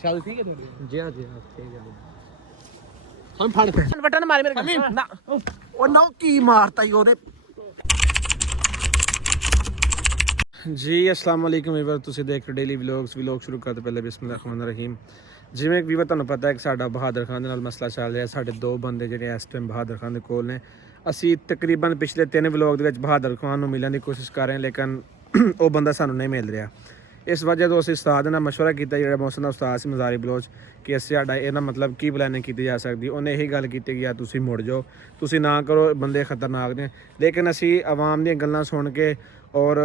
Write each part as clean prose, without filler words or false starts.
शादी ठीक है थोड़ी जी हाँ ठीक है हम फाड़ पे बटन मारे मेरे ना ओ ना की मारता ही ओने जी अस्सलाम वालेकुम ਵੀਵਰ ਤੁਸੀਂ ਦੇਖ ਰਹੇ ਡੇਲੀ ਵਲੌਗਸ ਸ਼ੁਰੂ ਕਰਦੇ ਪਹਿਲੇ ਬਿਸਮਿਲ੍ਲਾਹਿਰ ਰਹਿਮਾਨਿਰ ਰਹੀਮ। ਜਿਵੇਂ ਵੀਵਰ ਤੁਹਾਨੂੰ ਪਤਾ ਹੈ ਕਿ ਸਾਡਾ ਬਹਾਦਰ ਖਾਨ ਦੇ ਨਾਲ ਮਸਲਾ ਚੱਲ ਰਿਹਾ। ਸਾਡੇ ਦੋ ਬੰਦੇ ਜਿਹੜੇ ਇਸ ਟਾਈਮ ਬਹਾਦਰ ਖਾਨ ਦੇ ਕੋਲ ਨੇ। ਅਸੀਂ ਤਕਰੀਬਨ ਪਿਛਲੇ 3 ਵਲੌਗ ਦੇ ਵਿੱਚ ਬਹਾਦਰ ਖਾਨ ਨੂੰ ਮਿਲਣ ਦੀ ਕੋਸ਼ਿਸ਼ ਕਰ ਰਹੇ ਹਾਂ, ਲੇਕਿਨ ਉਹ ਬੰਦਾ ਸਾਨੂੰ ਨਹੀਂ ਮਿਲ ਰਿਹਾ। ਇਸ ਵਜ੍ਹਾ ਤੋਂ ਅਸੀਂ ਉਸਤਾਦ ਨਾਲ ਮਸ਼ਵਰਾ ਕੀਤਾ, ਜਿਹੜਾ ਮੌਸਮ ਦਾ ਉਸਤਾਦ ਸੀ ਮਜ਼ਾਰੀ ਬਲੋਚ, ਕਿ ਅਸੀਂ ਸਾਡਾ ਇਹਦਾ ਮਤਲਬ ਕੀ ਪਲੈਨਿੰਗ ਕੀਤੀ ਜਾ ਸਕਦੀ। ਉਹਨੇ ਇਹੀ ਗੱਲ ਕੀਤੀ ਕਿ ਯਾਰ ਤੁਸੀਂ ਮੁੜ ਜਾਓ, ਤੁਸੀਂ ਨਾ ਕਰੋ, ਬੰਦੇ ਖਤਰਨਾਕ ਨੇ। ਲੇਕਿਨ ਅਸੀਂ ਆਵਾਮ ਦੀਆਂ ਗੱਲਾਂ ਸੁਣ ਕੇ ਔਰ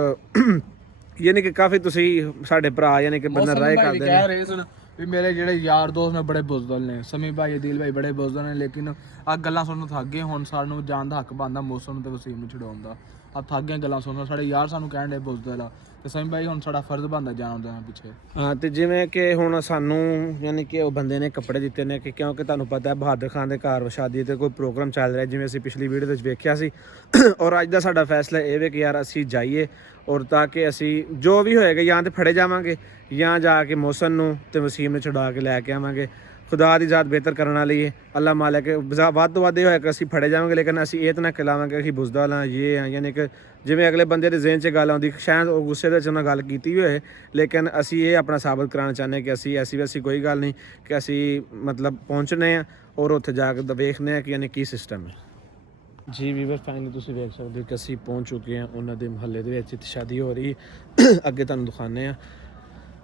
यानी कि काफ़ी तुसी साढ़े भरा यानी कि बंदा राय करदे कह रहे सुन भी मेरे ਜਿਹੜੇ ਯਾਰ ਦੋਸਤ ਨੇ ਬੜੇ ਬੁਜ਼ਦਲ ਨੇ, ਸਮੀ ਭਾਈ ਦਿਲ ਭਾਈ ਬੜੇ ਬੁਜ਼ਦਲ ਨੇ, ਲੇਕਿਨ ਆ ਗੱਲਾਂ ਸੁਣਨ ਥੱਕ ਗਏ। ਹੁਣ ਸਾਨੂੰ ਜਾਣ ਦਾ ਹੱਕ ਬਣਦਾ ਮੌਸਮ ਤੇ ਵਸੀਮ ਨੂੰ ਛਡਾਉਣ ਦਾ। ਆ ਥੱਕ ਗਏ ਗੱਲਾਂ ਸੁਣਨ। ਸਾਡੇ ਯਾਰ ਸਾਨੂੰ ਕਹਿਣ ਦੇ ਬੁਜ਼ਦਲ ਆ ਤੇ ਸਮੀ ਭਾਈ ਹੁਣ ਸਾਡਾ ਫਰਜ਼ ਬਣਦਾ ਜਾਣ ਦਾ ਪਿੱਛੇ। ਹਾਂ ਤੇ ਜਿਵੇਂ ਕਿ ਹੁਣ ਸਾਨੂੰ ਯਾਨੀ ਕਿ ਉਹ ਬੰਦੇ ਨੇ ਕੱਪੜੇ ਦਿੱਤੇ ਨੇ ਕਿ ਕਿਉਂਕਿ ਤੁਹਾਨੂੰ ਪਤਾ ਹੈ ਬਹਾਦਰ ਖਾਨ ਦੇ ਘਰ ਸ਼ਾਦੀ ਤੇ ਕੋਈ ਪ੍ਰੋਗਰਾਮ ਚੱਲ ਰਿਹਾ, ਜਿਵੇਂ ਅਸੀਂ ਪਿਛਲੀ ਵੀਡੀਓ ਵਿੱਚ ਵੇਖਿਆ ਸੀ। ਔਰ ਅੱਜ ਦਾ ਸਾਡਾ ਫੈਸਲਾ ਇਹ ਵੇ ਕਿ ਯਾਰ ਅਸੀਂ ਜਾਈਏ ਔਰ ਤਾਂ ਕਿ ਅਸੀਂ ਜੋ ਵੀ ਹੋਏਗਾ ਜਾਂ ਤੇ ਫੜੇ ਜਾਵਾਂਗੇ ਜਾਂ ਜਾ ਕੇ ਮੌਸਮ ਨੂੰ ਤੇ ਵਸੀਮ ਨੂੰ ਛੁਡਾ ਕੇ ਲੈ ਕੇ ਆਵਾਂਗੇ। ਖੁਦਾ ਦੀ ਜ਼ਾਤ ਬਿਹਤਰ ਕਰਨ ਵਾਲੀ ਹੈ, ਅੱਲਾ ਮਾਲਿਕ। ਵੱਧ ਤੋਂ ਵੱਧ ਇਹ ਹੋਏਗਾ ਅਸੀਂ ਫੜੇ ਜਾਵਾਂਗੇ, ਲੇਕਿਨ ਅਸੀਂ ਇਹ ਤਾਂ ਨਾ ਖਿਲਾਵਾਂਗੇ ਕਿ ਬੁਜ਼ਦਲ ਹਾਂ ਇਹ ਹਾਂ। ਯਾਨੀ ਕਿ ਜਿਵੇਂ ਅਗਲੇ ਬੰਦੇ ਦੇ ਜ਼ਿਹਨ 'ਚ ਗੱਲ ਆਉਂਦੀ, ਸ਼ਾਇਦ ਉਹ ਗੁੱਸੇ ਦੇ ਵਿੱਚ ਉਹਨਾਂ ਗੱਲ ਕੀਤੀ ਹੋਏ, ਲੇਕਿਨ ਅਸੀਂ ਇਹ ਆਪਣਾ ਸਾਬਤ ਕਰਾਉਣਾ ਚਾਹੁੰਦੇ ਕਿ ਅਸੀਂ ਐਸੀ ਵੈਸੀ ਕੋਈ ਗੱਲ ਨਹੀਂ, ਕਿ ਅਸੀਂ ਮਤਲਬ ਪਹੁੰਚਣੇ ਆ ਔਰ ਉੱਥੇ ਜਾ ਕੇ ਵੇਖਦੇ ਹਾਂ ਕਿ ਯਾਨੀ ਕੀ ਸਿਸਟਮ ਹੈ। ਜੀ ਵੀਵਰ ਫਾਈਨਲੀ ਤੁਸੀਂ ਵੇਖ ਸਕਦੇ ਹੋ ਕਿ ਅਸੀਂ ਪਹੁੰਚ ਚੁੱਕੇ ਹਾਂ ਉਹਨਾਂ ਦੇ ਮੁਹੱਲੇ ਦੇ ਵਿੱਚ। ਸ਼ਾਦੀ ਹੋ ਰਹੀ ਅੱਗੇ ਤੁਹਾਨੂੰ ਦਿਖਾਉਂਦੇ ਹਾਂ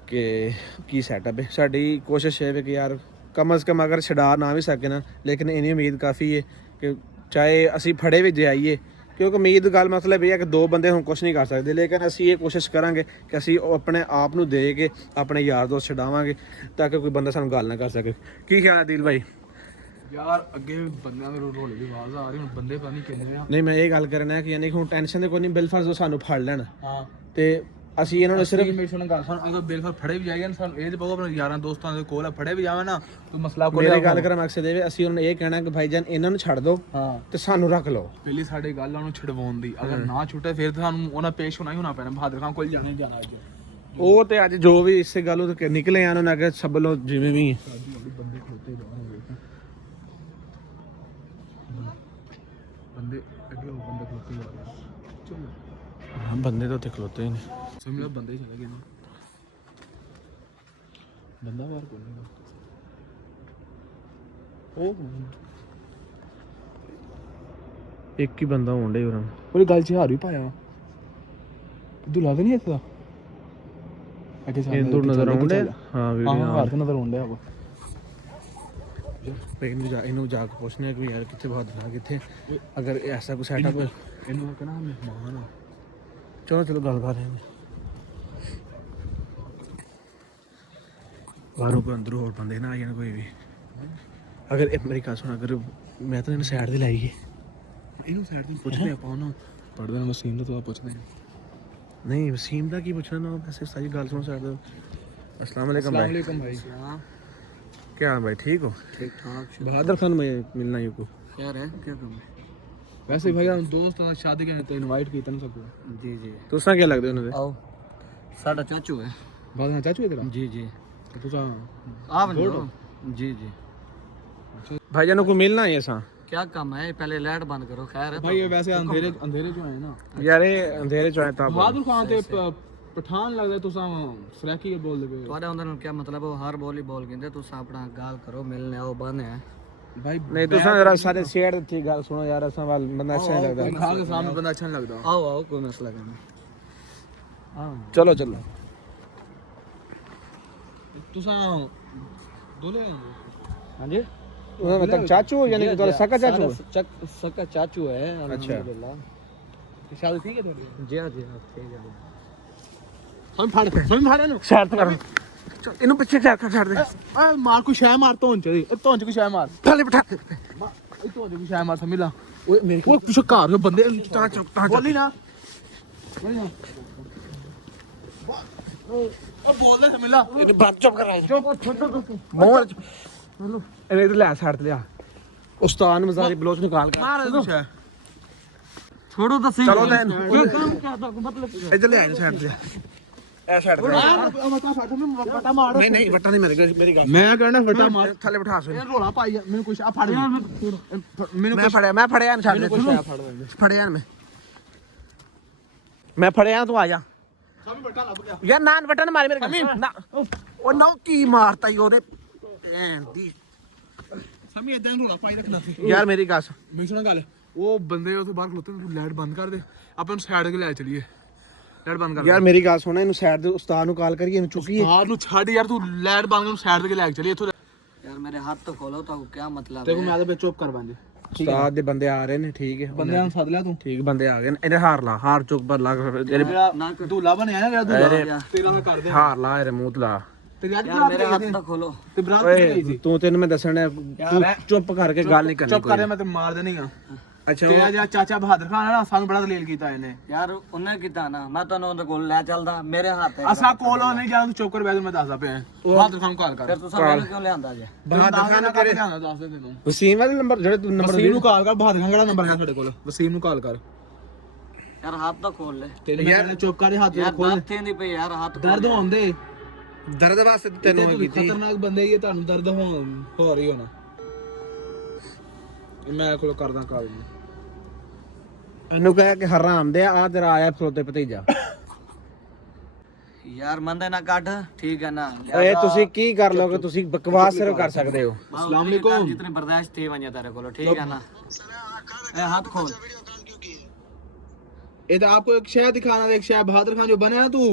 ਕਿ ਕੀ ਸੈਟਅਪ ਹੈ। ਸਾਡੀ ਕੋਸ਼ਿਸ਼ ਹੈ ਕਿ ਯਾਰ ਕਮ ਅਜ਼ ਕਮ ਅਗਰ ਛਡਾ ਨਾ ਵੀ ਸਕੇ ਨਾ, ਲੇਕਿਨ ਇੰਨੀ ਉਮੀਦ ਕਾਫੀ ਹੈ ਕਿ ਚਾਹੇ ਅਸੀਂ ਫੜੇ ਵੀ ਜਾਈਏ, ਕਿਉਂਕਿ ਉਮੀਦ ਗੱਲ ਮਤਲਬ ਇਹ ਹੈ ਕਿ ਦੋ ਬੰਦੇ ਹੁਣ ਕੁਛ ਨਹੀਂ ਕਰ ਸਕਦੇ, ਲੇਕਿਨ ਅਸੀਂ ਇਹ ਕੋਸ਼ਿਸ਼ ਕਰਾਂਗੇ ਕਿ ਅਸੀਂ ਉਹ ਆਪਣੇ ਆਪ ਨੂੰ ਦੇ ਕੇ ਆਪਣੇ ਯਾਰ ਦੋਸਤ ਛਡਾਵਾਂਗੇ ਤਾਂ ਕਿ ਕੋਈ ਬੰਦਾ ਸਾਨੂੰ ਗੱਲ ਨਾ ਕਰ ਸਕੇ। ਕੀ ਖਿਆਲ ਹੈ ਦਿਲ ਭਾਈ? ਯਾਰ ਅੱਗੇ ਬੰਦਿਆਂ ਦੇ ਰੋਲੇ ਦੀ ਆਵਾਜ਼ ਆ ਰਹੀ, ਹੁਣ ਬੰਦੇ ਪਤਾ ਨਹੀਂ ਕਿੰਨੇ ਆ। ਨਹੀਂ ਮੈਂ ਇਹ ਗੱਲ ਕਰਨਾ ਕਿ ਯਾਨੀ ਹੁਣ ਟੈਨਸ਼ਨ ਦੇ ਕੋਈ ਨਹੀਂ, ਬਿਲਫਰਜ਼ ਉਹ ਸਾਨੂੰ ਫੜ ਲੈਣ ਹਾਂ ਤੇ ਅਸੀਂ ਇਹਨਾਂ ਨੂੰ ਸਿਰਫ ਮੇਰੀ ਗੱਲ ਸੁਣ। ਅਗਰ ਬਿਲਕੁਲ ਫੜੇ ਵੀ ਜਾਈਏ ਸਾਨੂੰ ਇਹ ਤੇ ਪਊਗਾ ਆਪਣੇ ਯਾਰਾਂ ਦੋਸਤਾਂ ਦੇ ਕੋਲ ਫੜੇ ਵੀ ਜਾਵੇ ਨਾ ਕੋਈ ਮਸਲਾ ਕੋਈ। ਮੇਰੀ ਗੱਲ ਕਰਨ ਮਕਸਦ ਇਹ ਅਸੀਂ ਉਹਨਾਂ ਨੂੰ ਇਹ ਕਹਿਣਾ ਕਿ ਭਾਈਜਾਨ ਇਹਨਾਂ ਨੂੰ ਛੱਡ ਦਿਓ ਹਾਂ ਤੇ ਸਾਨੂੰ ਰੱਖ ਲਓ। ਪਹਿਲੀ ਸਾਡੀ ਗੱਲ ਉਹਨੂੰ ਛਡਵਾਉਣ ਦੀ, ਅਗਰ ਨਾ ਛੁੱਟੇ ਫਿਰ ਸਾਨੂੰ ਉਹਨਾਂ ਪੇਸ਼ ਹੋਣਾ ਪੈਣਾ। ਬਹਾਦਰ ਖਾਨ ਕੋਲ ਜਾਣਾ ਹੀ ਜਾਣਾ ਅੱਜ। ਉਹ ਤੇ ਅੱਜ ਜੋ ਵੀ ਇਸੇ ਗੱਲ ਉਹ ਨਿਕਲੇ ਆ ਉਹਨਾਂ ਅੱਗੇ ਸਭ ਲੋ ਜਿਵੇਂ ਵੀ ਬੰਦੇ ਖਲੋਤੇ ਜਾਣਗੇ, ਬੰਦੇ ਅੱਗੇ ਬੰਦੇ ਖਲੋਤੇ ਜਾ ਰਹੇ। ਚਲੋ ਹਾਂ ਬੰਦੇ ਤਾਂ ਉੱਥੇ ਖਲੋਤੇ ਹੀ ਨੇ। ਸਮਝ ਲਓ ਬੰਦੇ ਚਲੇ ਗਏ ਨਾ, ਬੰਦਾ ਬਾਹਰ ਕੋਲ ਨਹੀਂ। ਉਹ ਇੱਕ ਹੀ ਬੰਦਾ ਹੋਣ ਡੇ ਉਹਨਾਂ ਉਹਦੀ ਗੱਲ 'ਚ ਹਾਰ ਵੀ ਪਾਇਆ ਦੁਲਾ ਤਾਂ ਨਹੀਂ ਇੱਥੇ ਅੱਗੇ ਇਹ ਦੂਰ ਨਜ਼ਰ ਆਉਂਦੇ। ਹਾਂ ਵੀਡੀਓ ਹਾਰ ਤਾਂ ਨਜ਼ਰ ਆਉਂਦੇ ਆ। ਇਹਨੂੰ ਜਾ ਕੇ ਪੁੱਛਨੇ ਕਿ ਯਾਰ ਕਿੱਥੇ ਬਹਾਦਰ ਖਾਨ ਕਿੱਥੇ, ਅਗਰ ਐਸਾ ਕੋਈ ਸੈਟਅਪ ਇਹਨੂੰ ਕਹਿਣਾ ਮਹਿਮਾਨ ਆ। ਚਲੋ ਗੱਲ ਕਰ ਰਹੇ ਹਾਂ। ਬਾਹਰੋਂ ਕੋਈ ਅੰਦਰੋਂ ਹੋਰ ਬੰਦੇ ਨਾ ਆ ਜਾਣ ਕੋਈ ਵੀ। ਅਗਰ ਇਹ ਮੇਰੀ ਗੱਲ ਸੁਣ, ਅਗਰ ਮੈਂ ਤਾਂ ਇਹਨੂੰ ਸਾਈਡ ਤੇ ਲਾਈਏ, ਇਹਨੂੰ ਸਾਈਡ ਤੇ ਪੁੱਛਦੇ ਆਪਾਂ ਉਹਨੂੰ ਪੜਦੇ ਨੂੰ ਵਸੀਮ ਤੋਂ ਪੁੱਛਦੇ ਨਹੀਂ ਵਸੀਮ ਦਾ ਕੀ ਪੁੱਛਣਾ ਨਾ, ਵੈਸੇ ਸਾਰੀ ਗੱਲ ਸੁਣ ਸਾਈਡ ਤੇ। अस्सलाम वालेकुम भाई। भाई क्या भाई ठीक हो? ठीक ठाक। बहादुर खान में मिलना ही को क्या है क्या कम है? वैसे भाई हम दोस्त शादी के तो इनवाइट कीता ना सबको। जी जी तुसा क्या लगदे उन्हें? आओ साडा चाचू है। बात हां चाचू है तेरा? जी जी तो तुसा आप लो। जी जी भाईजान को मिलना है ऐसा क्या काम है? पहले लाइट बंद करो। खैर है भाई ये वैसे अंधेरे जो है ना यार ये अंधेरे चो है ता बहादुर खान ते पठान लगदा तुसा फ्रैकी बोल दे ਤੁਹਾਡੇ ਉਹਨਾਂ ਨੂੰ ਕੀ ਮਤਲਬ ਉਹ ਹਰ ਬੋਲੀ ਬੋਲ ਕਹਿੰਦੇ ਤੁਸੀਂ ਆਪਣਾ ਗਾਲ ਕਰੋ ਮਿਲਨੇ ਆਓ ਬੰਦ ਹੈ भाई। नहीं तुसा जरा सारे शेयर थी गल सुनो यार, असा वाल बंदा अच्छा नहीं लगदा। खान के सामने बंदा अच्छा नहीं लगदा। आओ आओ कोई मसला नहीं। हां चलो चलो तुसा दोले हां जी उन्हें मतलब चाचू यानी कि तोरा सका चाचू? सका चाचू है अच्छा। अल्हम्दुलिल्लाह। शादी ठीक है थोड़ी? जी हां ठीक है। हम फाड़ नु शर्त कर इनु पीछे छाड़ दे। आ मार को शय मार तो च ए तो को शय मार पहले बिठा ए तो को शय मार समझ ला। ओए मेरे को पीछे कार के बंदे बोली ना ओ बोल दे समझ ला। इने बात चुप कर रहा मोर इने इधर ले छाड़ ले उस्ताद मजारी ब्लोच निकाल कर मार कुछ है छोड़ो तो सही। चलो क्या काम क्या था मतलब इधर ले आए साइड ले ਐ ਸਾਈਡ ਤੇ ਵਟਾ ਮਾਰ ਨਹੀਂ ਨਹੀਂ ਵੱਟਾ ਨਹੀਂ ਮੇਰੀ ਗੱਲ ਮੈਂ ਕਹਿੰਦਾ ਵਟਾ ਮਾਰ ਥੱਲੇ ਬਿਠਾ ਸੋ ਇਹ ਰੋਲਾ ਪਾਈ ਜਾ, ਮੈਨੂੰ ਕੁਛ ਆ ਫੜ ਮੈਨੂੰ ਮੈਂ ਫੜਿਆ ਨਾ ਛੱਡ ਦੇ ਫੜਿਆ ਨਾ ਮੈਂ ਫੜਿਆ ਤੂੰ ਆ ਜਾ ਸਭ ਵਟਾ ਲੱਭ ਗਿਆ ਯਾਰ ਨਾਨ ਵੱਟਾ ਨਾ ਮਾਰੀ ਮੇਰੇ ਨਾ ਉਹ ਨਾ ਕੀ ਮਾਰਤਾ ਈ ਉਹਨੇ ਭੈਣ ਦੀ ਸਮੀ ਇਦਾਂ ਰੋਲਾ ਪਾਈ ਰੱਖਣਾ ਸੀ ਯਾਰ ਮੇਰੀ ਗੱਲ ਮੈਨੂੰ ਸੁਣਾ ਗੱਲ ਉਹ ਬੰਦੇ ਉੱਥੇ ਬਾਹਰ ਖਲੋਤੇ ਨੇ, ਤੂੰ ਲਾਈਟ ਬੰਦ ਕਰ ਦੇ ਆਪਾਂ ਨੂੰ ਸਾਈਡ ਤੇ ਲੈ ਚਲੀਏ ਲਾਈਟ ਬੰਦ ਕਰ ਯਾਰ ਮੇਰੀ ਗੱਲ ਸੁਣ ਇਹਨੂੰ ਸਾਈਡ ਦੇ ਉਸਤਾਦ ਨੂੰ ਕਾਲ ਕਰੀਏ ਇਹਨੂੰ ਚੁੱਕੀਏ ਬਾਹਰ ਨੂੰ ਛੱਡ ਯਾਰ, ਤੂੰ ਲਾਈਟ ਬੰਦ ਕਰ ਸਾਈਡ ਤੇ ਲੈ ਚਲੀਏ ਇੱਥੋਂ यार मेरे हाथ तो खोलो तो क्या मतलब ਤੇ है? ਮੈਂ ਤਾਂ ਚੁੱਪ ਕਰ ਬੰਦੇ ਉਸਤਾਦ ਦੇ ਬੰਦੇ ਆ ਰਹੇ ਨੇ ਠੀਕ ਹੈ ਬੰਦਿਆਂ ਨੂੰ ਸੱਦ ਲਿਆ ਤੂੰ ਠੀਕ ਬੰਦੇ ਆ ਗਏ ਨੇ ਇਹਦੇ ਹਾਰ ਲਾ ਹਾਰ ਚੁੱਕ ਪਰ ਲਾ ਤੇਰੇ ना कर ਧੂਲਾ ਬਣਿਆ ਨਾ ਜਿਹੜਾ ਧੂਲਾ ਤੇਰਾ ਮੈਂ ਕਰ ਦੇ ਹਾਰ ਲਾ ਇਹਦੇ ਮੂੰਹ ਤੇ ਲਾ ਤੇ ਅੱਜ यार मेरे हाथ तो खोलो। ਤੇ ਬਰਾਤ ਗਈ ਓਏ ਸੀ ਤੂੰ ਤੈਨੂੰ ਮੈਂ ਦੱਸਣਾ ਤੂੰ ਚੁੱਪ ਕਰਕੇ ਗੱਲ ਨਹੀਂ ਕਰਨੀ ਚੁੱਪ ਕਰ ਮੈਂ ਤੇ ਮਾਰ ਦੇਣੀ ਆ ਅੱਛਾ ਤੇਰਾ ਜਿਹੜਾ ਚਾਚਾ ਬਹਾਦਰ ਖਾਨ ਹੈ ਨਾ ਸਾਨੂੰ ਬੜਾ ਦਲੀਲ ਕੀਤਾ ਇਹਨੇ यार उन्हें किता ना मैं तो उन्हें गोल ले चलदा मेरे हाथ है ਅਸਾ ਕੋਲੋਂ ਨਹੀਂ ਜਾਂ ਤੂੰ ਚੁੱਪ ਕਰ ਬੈਠ ਮੈਂ ਦੱਸਦਾ ਪਿਆ ਬਹਾਦਰ ਖਾਨ ਕਾਲ ਕਰ फिर तू सब मैंने क्यों ले आंदा जे? ਬਹਾਦਰ ਖਾਨ ਕਰੇ ਦੱਸ ਦੇ ਤੈਨੂੰ ਵਸੀਮ ਵਾਲੇ ਨੰਬਰ ਜਿਹੜੇ ਤੂੰ ਨੰਬਰ ਵਸੀਮ ਨੂੰ ਕਾਲ ਕਰ ਬਹਾਦਰ ਖਾਨ ਕਿਹੜਾ ਨੰਬਰ ਹੈ ਤੁਹਾਡੇ ਕੋਲ ਵਸੀਮ ਨੂੰ ਕਾਲ ਕਰ यार हाथ तो खोल ले ਤੈਨੂੰ ਯਾਰ ਚੁੱਪ ਕਰ ਹੱਥ यार ਖੋਲ दर्द थी नहीं पे यार हाथ ਦਰਦ ਹੁੰਦੇ ਦਰਦ ਵਾਸਤੇ ਤੈਨੂੰ ਤੂੰ ਖਤਰਨਾਕ ਬੰਦੇ ਹੀ ਤੁਹਾਨੂੰ ਦਰਦ ਹੋ ਰਹੀ ਹੋਣਾ ਮੈਂ ਕੋਲ ਕਰਦਾ ਕਾਲ ਇਹਨੂੰ ਕਹਿ ਕਿ ਹਰਾਮ ਦੇ ਆ ਤੇਰਾ ਆਇਆ ਫਲੋਤੇ ਭਤੀਜਾ यार मंदे ना काट ठीक है ना ਓਏ ਤੁਸੀਂ ਕੀ ਕਰ ਲੋਗੇ ਤੁਸੀਂ ਬਕਵਾਸ ਸਿਰਫ ਕਰ ਸਕਦੇ ਹੋ अस्सलाम वालेकुम जितने बर्दाश्त थे वanya तेरे को ठीक है ना ए हाथ खोल ये तो आपको एक शहर दिखाना था, एक शहर बहादुर खान जो बना है तू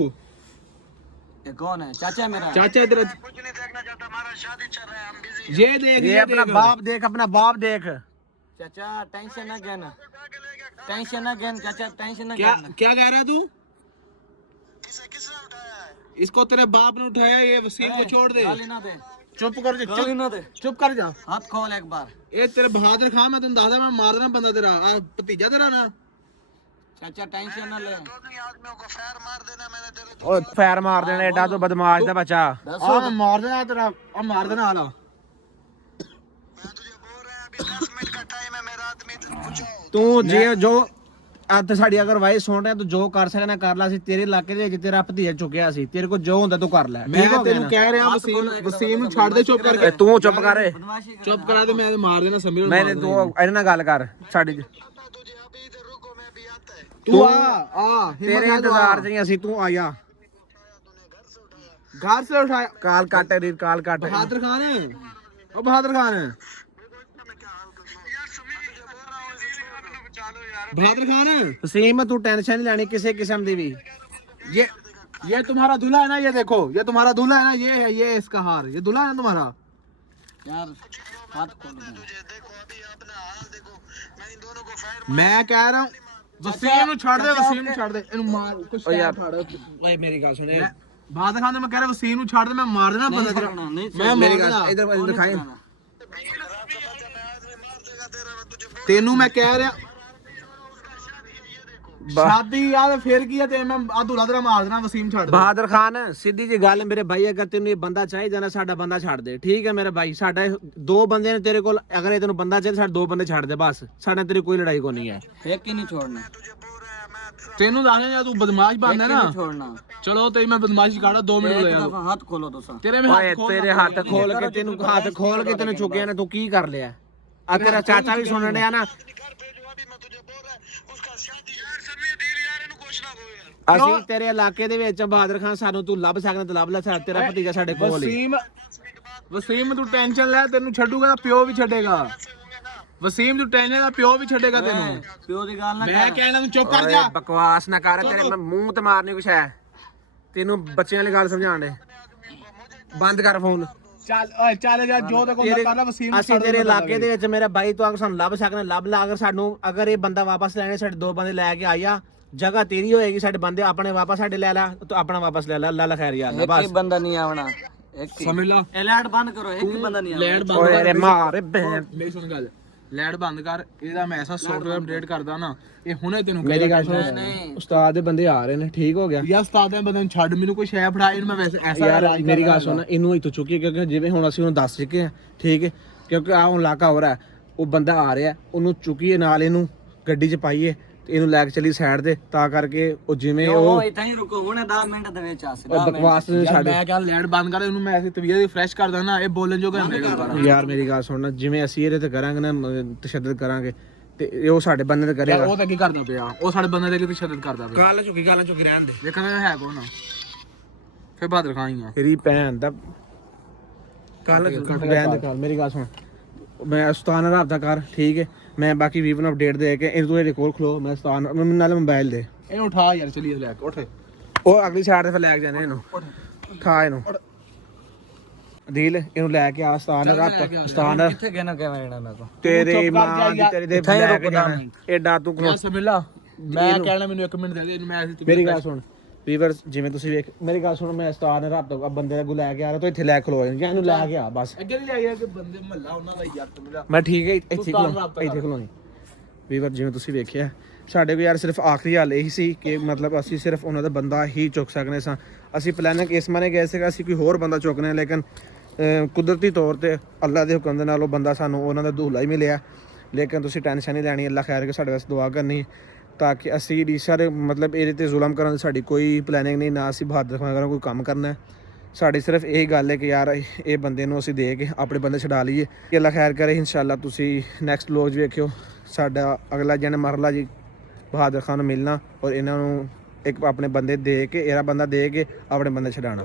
ये कौन है? चाचा है मेरा। चाचा इधर कुछ नहीं देखना चाहता, हमारा शादी चल रहा है, हम बिजी। ये देख ये अपना बाप देख अपना बाप देख चाचा टेंशन ना लेना, टेंशन ना लेना चाचा, टेंशन ना क्या लेना। क्या कह रहा है तू? इसे किसने उठाया है? इसको तेरे बाप ने उठाया, ये वसीम को छोड़ दे। गाली ना दे, चुप कर जा, गाली ना दे, चुप कर जा। हाथ खोल एक बार। ये तेरे बहादुर खान, मैं तेन दादा मैं मार देना बंदा तेरा, भतीजा तेरा ना। चाचा टेंशन ना ले। आदमियों को फैर मार देना मैंने तेरे। ਓਏ ਫੈਰ ਮਾਰ ਦੇਣਾ ਐਡਾ ਤੋਂ ਬਦਮਾਸ਼ ਦਾ ਬੱਚਾ मैं मार देना तेरा, अब मार देना आला। मैं तुझे बोल रहा है अभी 10 मिनट का टाइम है, मेरा आदमी पूछो। ਤੂੰ ਜੇ ਜੋ ਅੱਜ ਸਾਡੀ ਅਗਰ ਵਾਇਸ ਸੁਣ ਰਿਹਾ ਤੂੰ ਜੋ ਕਰ ਸਕਣਾ ਕਰ ਲੈ ਸੀ ਤੇਰੇ ਇਲਾਕੇ ਦੇ ਵਿੱਚ ਤੇਰਾ ਭਤੀਜਾ ਚੁੱਕਿਆ ਸੀ ਤੇਰੇ ਕੋਲ ਜੋ ਹੁੰਦਾ ਤੂੰ ਕਰ ਲੈ मैं तेन कह रहा वसीम ਨੂੰ ਛੱਡ ਦੇ ਚੁੱਪ ਕਰਕੇ। ਤੂੰ ਚੁੱਪ ਕਰ बदमाशी कर। ਚੁੱਪ ਕਰਾ ਦੇ, ਮੈਂ ਮਾਰ ਦੇਣਾ ਸਮੀਰ ਮੈਂ ਤੂੰ ਇਹਨਾਂ ਨਾਲ ਗੱਲ ਕਰ ਸਾਡੀ ਤੂੰ ਆ ਤੇਰੇ ਇੰਤਜ਼ਾਰ 'ਚ ਹੀ ਅਸੀਂ ਤੂੰ ਆਇਆ घर से उठाया। ਕਾਲ ਕੱਟ ਰੀਤ ਕਾਲ ਕੱਟ बहादुर खान है, ओ बहादुर खान है, बहादुर खान है। वसीम तू टेंशन नहीं लेनी किसी किस्म की भी ये तुम्हारा दूल्हा है ना, ये देखो ये तुम्हारा दूल्हा है ना, ये है, ये इसका हार, ये दूल्हा है ना तुम्हारा। यार हाथ खोल। मैं कह रहा हूँ वसीम ਨੂੰ ਛੱਡ ਦੇ, वसीम ਨੂੰ ਛੱਡ ਦੇ, ਇਹਨੂੰ ਮਾਰ ਕੁਛ ਓ ਯਾਰ ਫੜ। ਓਏ ਮੇਰੀ ਗੱਲ ਸੁਣ ਬਹਾਦਰ ਖਾਨ ਨੇ ਮੈਂ ਕਹਿ ਰਿਹਾ वसीम ਨੂੰ ਛੱਡ ਦੇ, ਮੈਂ ਮਾਰ ਦੇਣਾ ਬੰਦਾ ਤੇਰਾ, ਮੈਂ ਮੇਰੀ ਮਾਰ ਗੱਲ ਦੇਣਾ। ਇਧਰ ਦਿਖਾਈ ਤੈਨੂੰ ਮੈਂ ਕਹਿ ਰਿਹਾ ਸ਼ਾਦੀ ਯਾਰ ਫੇਰ ਕੀ ਹੈ, ਤੇ ਮੈਂ ਆ ਦੁਲਾ ਤੇਰਾ ਮਾਰ ਦੇਣਾ, वसीम ਛੱਡ ਦੇ। ਬਹਾਦਰ ਖਾਨ ਸਿੱਧੀ ਜੀ ਗੱਲ ਮੇਰੇ ਭਾਈ ਅਗਰ ਤੈਨੂੰ ਇਹ ਬੰਦਾ ਚਾਹੀਦਾ ਨਾ ਸਾਡਾ ਬੰਦਾ ਛੱਡ ਦੇ ਠੀਕ ਹੈ ਮੇਰੇ ਭਾਈ ਸਾਡਾ ਦੋ ਬੰਦੇ ਨੇ ਤੇਰੇ ਕੋਲ ਅਗਰ ਇਹ ਤੈਨੂੰ ਬੰਦਾ ਚਾਹੀਦਾ ਸਾਡੇ ਦੋ ਬੰਦੇ ਛੱਡ ਦੇ ਬਸ ਸਾਡੇ ਤੇਰੀ ਕੋਈ ਲੜਾਈ ਕੋ ਨਹੀਂ ਹੈ एक ही नहीं छोड़ना, ਤੈਨੂੰ ਦੱਸਣਾ ਜਾਂ ਤੂੰ ਬਦਮਾਸ਼ ਬਣਦਾ एक ही ਨਾ, नहीं छोड़ना। ਚਲੋ ਤੇ ਮੈਂ ਬਦਮਾਸ਼ੀ ਕਰਦਾ 2 ਮਿੰਟ एक ਲੈ दफा हाथ खोलो तो सा। ਤੇਰੇ ਮੈਂ ਓਏ ਤੇਰੇ ਹੱਥ ਖੋਲ ਕੇ ਤੈਨੂੰ ਹੱਥ ਖੋਲ ਕੇ ਤੈਨੂੰ ਚੁੱਕਿਆ ਨੇ ਤੂੰ ਕੀ ਕਰ ਲਿਆ ਆ ਤੇਰਾ ਚਾਚਾ ਵੀ ਸੁਣਨ ਡਿਆ ਨਾ ਅਸੀਂ ਤੇਰੇ ਇਲਾਕੇ ਦੇ ਵਿੱਚ ਬਹਾਦਰ ਖਾਨ ਸਾਨੂੰ ਤੂੰ ਲੱਭ ਸਕਦਾ ਤੇ ਲੱਭ ਲੈ ਸਾਡਾ ਤੇਰਾ ਭਤੀਜਾ ਸਾਡੇ ਕੋਲ ਹੀ ਵਸੀਮ ਤੂੰ ਟੈਨਸ਼ਨ ਲੈ, ਤੈਨੂੰ ਛੱਡੂਗਾ ਤਾਂ ਪਿਓ ਵੀ ਛੱਡੇਗਾ। ਵਸੀਮ ਤੂੰ ਟੈਨਸ਼ਨ ਲੈ, ਪਿਓ ਵੀ ਛੱਡੇਗਾ ਤੈਨੂੰ। प्यो दी गाल ना ਮੈਂ कर। ਕਹਿਣਾ ਤੂੰ ਚੁੱਪ ਕਰ ਓਏ ਜਾ। ਬਕਵਾਸ ਨਾ ਕਰ ਤੇਰੇ ਮੈਂ ਮੂੰਹ ਤੇ ਮਾਰਨੀ ਕੁਛ ਹੈ ਤੈਨੂੰ ਬੱਚਿਆਂ ਵਾਲੀ ਗੱਲ ਸਮਝਾਣ ਦੇ ਬੰਦ ਕਰ ਫੋਨ ਚੱਲ ਓਏ ਚੱਲ ਜਾ, ਜੋ ਤੇ ਕੋਈ ਕਰ ਲੈ, ਵਸੀਮ ਨੂੰ ਅਸੀਂ ਛੱਡ ਦੇ ਤੇਰੇ ਬੰਦਾ ਇਲਾਕੇ ਦੇ ਵਿੱਚ ਮੇਰੇ ਬਾਈ ਤੋਂ ਅਗਰ ਸਾਨੂੰ ਲੱਭ ਸਕਣਾ ਲੱਭ ਲਾ ਅਗਰ ਸਾਨੂੰ ਅਗਰ ਇਹ ਬੰਦਾ ਵਾਪਸ ਲੈਣੇ ਸਾਡੇ ਦੋ ਬੰਦੇ ਲੈ ਕੇ ਆਇਆ ਜਗ੍ਹਾ ਤੇਰੀ ਹੋਏਗੀ ਸਾਡੇ ਬੰਦੇ ਆਪਣੇ ਵਾਪਸ ਸਾਡੇ ਲੈ ਲੈ ਤੂੰ ਆਪਣਾ ਵਾਪਸ ਲੈ ਲੈ ਅੱਲਾ ਲਾ ਖੈਰ ਯਾਰ एक ਬਸ ही बंदा नहीं आवना, एक ही। ਸਮਝ ਲਾ। ए लाइट बंद करो, एक ही बंदा नहीं आवना। ਲੈਟ ਬੰਦ ਓਏ ਕਰ, ਰੇ ਮਾਰ ਬਹਿ ਮੇਰੀ ਸੁਣ ਗੱਲ, ਲੈਟ ਬੰਦ ਕਰ, ਇਹਦਾ ਮੈਂ ਐਸਾ ਸੌਫਟਵੇਅਰ ਅਪਡੇਟ ਕਰਦਾ ਨਾ, ਇਹ ਹੁਣੇ ਤੈਨੂੰ ਮੇਰੀ ਗੱਲ ਕਹਿ ਸੁਣ ਉਸਤਾਦ ਦੇ ਬੰਦੇ ਆ ਰਹੇ ਨੇ ਠੀਕ ਹੋ ਗਿਆ ਯਾ ਉਸਤਾਦ ਦੇ ਬੰਦੇ ਨੂੰ ਛੱਡ, ਮੈਨੂੰ ਕੋਈ ਸ਼ੈ ਫੜਾ, ਇਹਨੂੰ ਮੈਂ ਵੈਸੇ ਐਸਾ ਯਾਰ ਇਲਾਜ ਮੇਰੀ ਗੱਲ ਕਰਦਾ ਸੁਣ ਇਹਨੂੰ ਇੱਥੋਂ ਚੁੱਕੀ ਕਿਉਂਕਿ ਜਿਵੇਂ ਹੁਣ ਅਸੀਂ ਉਹਨੂੰ ਦੱਸ ਚੁੱਕੇ ਹਾਂ ਠੀਕ ਹੈ ਕਿਉਂਕਿ ਆਹ ਹੁਣ ਇਲਾਕਾ ਹੋ ਰਿਹਾ ਉਹ ਬੰਦਾ ਆ ਰਿਹਾ ਉਹਨੂੰ ਚੁੱਕੀਏ ਨਾਲ ਇਹਨੂੰ ਗੱਡੀ 'ਚ ਪਾਈਏ ਤੇ ਇਹਨੂੰ ਲੈ ਕੇ ਚੱਲੀ ਸਾਈਡ ਤੇ, ਤਾਂ ਕਰਕੇ ਉਹ ਜਿਵੇਂ ਉਹ ਉਹ ਇੱਥੇ ਹੀ ਰੁਕੋ ਹੁਣੇ 10 ਮਿੰਟ ਦੇ ਵਿੱਚ ਆਸੇ ਬਕਵਾਸ ਯਾਰ ਛੱਡ। ਮੈਂ ਕਿਹਾ ਲੈਂਡ ਬੰਦ ਕਰ ਇਹਨੂੰ, ਮੈਂ ਅਸੀਂ ਤਵੀਆ ਦੀ ਫਰੈਸ਼ ਕਰ ਦਾਂ ਇਹ ਬੋਲਣ ਜੋਗਾ ਨਹੀਂ ਹੈਗਾ। ਯਾਰ ਮੇਰੀ ਗੱਲ ਸੁਣਨਾ, ਜਿਵੇਂ ਅਸੀਂ ਇਹਦੇ ਤੇ ਕਰਾਂਗੇ ਨਾ ਤਸ਼ੱਦਦ ਕਰਾਂਗੇ ਤੇ ਇਹ ਉਹ ਸਾਡੇ ਬੰਦੇ ਤੇ ਯਾਰ ਕਰੇਗਾ। ਉਹ ਤਾਂ ਕੀ ਕਰਦਾ ਪਿਆ, ਉਹ ਸਾਡੇ ਬੰਦੇ ਦੇ ਕਿ ਤਸ਼ੱਦਦ ਕਰਦਾ ਪਿਆ। ਗੱਲ ਝੁਕੀ ਰਹਿਣ ਦੇ, ਦੇਖਾਂਗੇ ਹੈ ਕੌਣ ਫਿਰ ਬਹਾਦਰ ਖਾਂ ਹੀ ਆ। ਤੇਰੀ ਭੈਣ ਦਾ ਕੱਲ ਰਹਿਣ ਦੇ। ਕੱਲ ਮੇਰੀ ਗੱਲ ਸੁਣ, ਮੈਂ ਉਸਤਾਦ ਨਾਲ ਰਾਬਤਾ ਕਰ, ਠੀਕ ਹੈ। ਮੈਂ ਬਾਕੀ ਵੀਵਨ ਅਪਡੇਟ ਦੇ ਕੇ ਇਹਨੂੰ ਤੂੰ ਕੋਲ ਖਲੋ, ਮੈਂ ਉਸਤਾਦ ਨਾਲ ਮੋਬਾਈਲ ਦੇ ਇਹਨੂੰ ਉਠਾ ਯਾਰ, ਚਲੀਏ ਲੈ ਕੇ ਉੱਠ। ਉਹ ਅਗਲੀ ਸਾਈਡ ਤੇ ਫਿਰ ਲੈ ਕੇ ਜਾਣੇ ਇਹਨੂੰ, ਖਾ ਇਹਨੂੰ ਦੀਲ, ਇਹਨੂੰ ਲੈ ਕੇ ਆ ਉਸਤਾਦ ਨਾਲ ਰਾਬਤਾ। ਉਸਤਾਦ ਨਾਲ ਕਿੱਥੇ ਕਹਿਣਾ ਕਿਵੇਂ ਰਹਿਣਾ ਮੈਂ ਕੋ ਤੇਰੇ ਮਾਂ ਦੀ ਤੇਰੇ ਦੇ ਲੈ ਕੇ ਜਾਣਾ ਐਡਾ ਤੂੰ ਯਾਰ ਸਮਿਲਾ, ਮੈਂ ਕਹਿਣਾ ਮੈਨੂੰ 1 ਮਿੰਟ ਦੇ ਦੇ ਇਹਨੂੰ, ਮੈਂ ਅਸੀਂ ਮੇਰੀ ਗੱਲ ਸੁਣ ਵੀਵਰਸ, ਜਿਵੇਂ ਤੁਸੀਂ ਵੇਖ, ਮੇਰੀ ਗੱਲ ਸੁਣ, ਮੈਂ ਉਸਤਾਦ ਨੇ ਰਾਬਤਾ ਬੰਦੇ ਦਾ ਲੈ ਕੇ ਆ ਰਿਹਾ, ਤੂੰ ਇੱਥੇ ਲੈ ਖਲੋ ਜਾਂ ਇਹਨੂੰ ਲੈ ਕੇ ਆ ਬਸ। ਅੱਗੇ ਨਹੀਂ ਲੈ ਗਿਆ ਕਿ ਬੰਦੇ ਮਹੱਲਾ ਉਹਨਾਂ ਦਾ ਯਾਰ ਸਮਿਲਾ। ਮੈਂ ਠੀਕ ਹੈ ਇੱਥੇ ਖਲੋਣੀ। ਵੀਵਰ ਜਿਵੇਂ ਤੁਸੀਂ ਵੇਖਿਆ, ਸਾਡੇ ਕੋਲ ਯਾਰ ਸਿਰਫ ਆਖਰੀ ਹੱਲ ਇਹੀ ਸੀ ਕਿ ਮਤਲਬ ਅਸੀਂ ਸਿਰਫ ਉਹਨਾਂ ਦਾ ਬੰਦਾ ਹੀ ਚੁੱਕ ਸਕਦੇ ਸਾਂ। ਅਸੀਂ ਪਲਾਨਿੰਗ ਇਸ ਮਾਨੇ ਗਏ ਸੀਗਾ ਅਸੀਂ ਕੋਈ ਹੋਰ ਬੰਦਾ ਚੁੱਕਣਾ, ਲੇਕਿਨ ਕੁਦਰਤੀ ਤੌਰ ਤੇ ਅੱਲਾ ਦੇ ਹੁਕਮ ਦੇ ਨਾਲ ਉਹ ਬੰਦਾ ਸਾਨੂੰ ਉਹਨਾਂ ਦਾ ਦੂਲਾ ਹੀ ਮਿਲਿਆ। ਲੇਕਿਨ ਤੁਸੀਂ ਟੈਨਸ਼ਨ ਨਹੀਂ ਲੈਣੀ, ਅੱਲਾ ਖੈਰ ਕੇ ਸਾਡੇ ਵਾਸਤੇ ਦੁਆ ਕਰਨੀ ਤਾਂ ਕਿ ਅਸੀਂ ਡੀਸਰ ਮਤਲਬ ਇਹਦੇ ਤੇ ਜ਼ੁਲਮ ਕਰਨ ਦੀ ਸਾਡੀ ਕੋਈ ਪਲਾਨਿੰਗ ਨਹੀਂ, ਨਾ ਅਸੀਂ ਬਹਾਦਰ ਖਾਂ ਕਰਾਂ ਕੋਈ ਕੰਮ ਕਰਨਾ। ਸਾਡੀ ਸਿਰਫ ਇਹ ਗੱਲ ਹੈ ਕਿ ਯਾਰ ਇਹ ਬੰਦੇ ਨੂੰ ਅਸੀਂ ਦੇ ਕੇ ਆਪਣੇ ਬੰਦੇ ਛਡਾ ਲਈਏ। ਕਿ ਅੱਲਾ ਖੈਰ ਕਰੇ। ਇਨਸ਼ਾਅੱਲਾ ਤੁਸੀਂ ਨੈਕਸਟ ਵਲੋਗ ਵੇਖਿਓ, ਸਾਡਾ ਅਗਲਾ ਜਨ ਮਰਹਲਾ ਜੀ ਬਹਾਦਰ ਖਾਨ ਨੂੰ ਮਿਲਣਾ ਔਰ ਇਹਨਾਂ ਨੂੰ ਇੱਕ ਆਪਣੇ ਬੰਦੇ ਦੇ ਕੇ, ਇਹਦਾ ਬੰਦਾ ਦੇ ਕੇ ਆਪਣੇ ਬੰਦੇ ਛਡਾਉਣਾ।